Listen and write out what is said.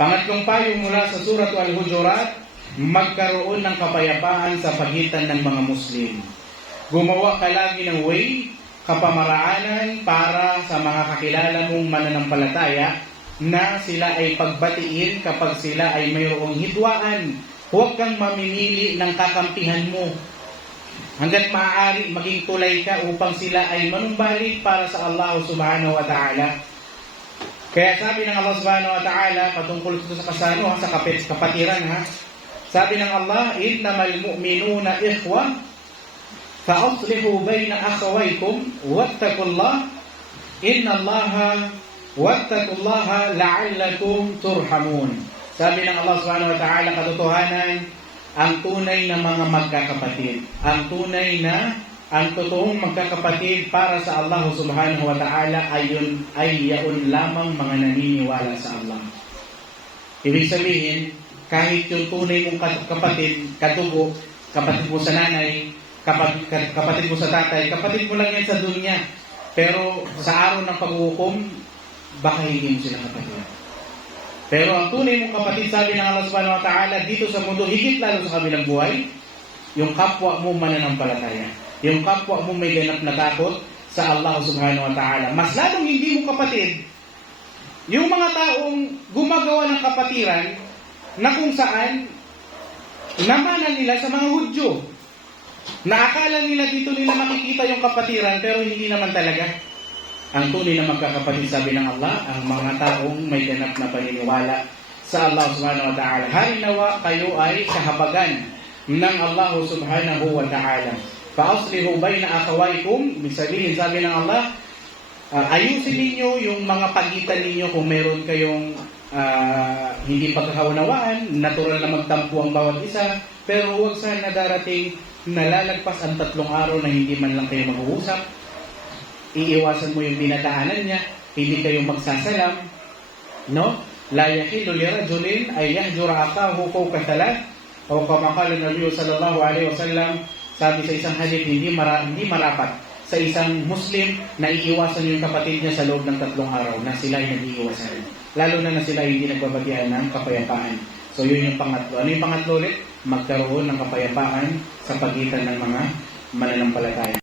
Pangatlong payo mula sa Surat Al-Hujurat, magkaroon ng kapayapaan sa pagitan ng mga Muslim. Gumawa ka lagi ng way, kapamaraanan para sa mga kakilala mong mananampalataya na sila ay pagbatiin kapag sila ay mayroong hidwaan. Huwag kang mamimili ng kakampihan mo. Hanggat maaari, maging tulay ka upang sila ay manumbalik para sa Allah subhanahu wa ta'ala. Kaya sabi ng Allah subhanahu wa ta'ala, patungkol ito sa kasano, sa kapatiran, sabi ng Allah, innamal mu'minuna ikhwa, fa'aslihu bayna akhawaykum, wattaqullah, wattaqullaha la'allakum turhamun. Sabi ng Allah subhanahu wa ta'ala, katotohanan, ang tunay na mga magkakapatid, ang totoong magkakapatid para sa Allah subhanahu wa ta'ala ay yaon lamang mga naniniwala sa Allah. Ibig sabihin, kahit yung tunay mong kapatid, kadugo, kapatid mo sa nanay, kapatid mo sa tatay, kapatid mo lang yan sa dunya. Pero sa araw ng paghuhukom, baka hindi mo sila kapatid. Pero ang tunay mong kapatid, sabi ng Allah subhanahu wa ta'ala, dito sa mundo, higit lalo sa kabilang buhay, yung kapwa mo mananampalataya. Yung kapwa mo may ganap na takot sa Allah subhanahu wa ta'ala. Mas lalong hindi mo kapatid, yung mga taong gumagawa ng kapatiran na kung saan namanan nila sa mga Hudyo. Naakala nila dito nila makikita yung kapatiran pero hindi naman talaga. Ang tunay na magkakapatid, sabi ng Allah, ang mga taong may ganap na paniniwala sa Allah subhanahu wa ta'ala. Harinawa kayo ay kahabagan ng Allah subhanahu wa ta'ala. Fa'aslihu bayna akhawaykum, ibig sabihin, sabi ng Allah, ayusin ninyo yung mga pagitan ninyo kung meron kayong hindi pagkakaunawaan, natural na magtampo ang bawat isa, pero huwag sana darating nalalagpas ang 3 araw na hindi man lang kayo mag-uusap. Iiwasan mo yung binadaanan niya, hindi kayo magsasalam, no? La yahilu li rajulin ay yahjura akahu fawqa thalath, o kama qala Nabi sallallahu alaihi wasallam, sabi sa isang hadith, hindi marapat sa isang Muslim na iiwasan yung kapatid niya sa loob ng 3 araw na sila ay nag-iiwasan. Lalo na sila hindi nagbabatian ng kapayapaan. So yun yung pangatlo. Ano yung pangatlo ulit? Magkaroon ng kapayapaan sa pagitan ng mga mananampalataya.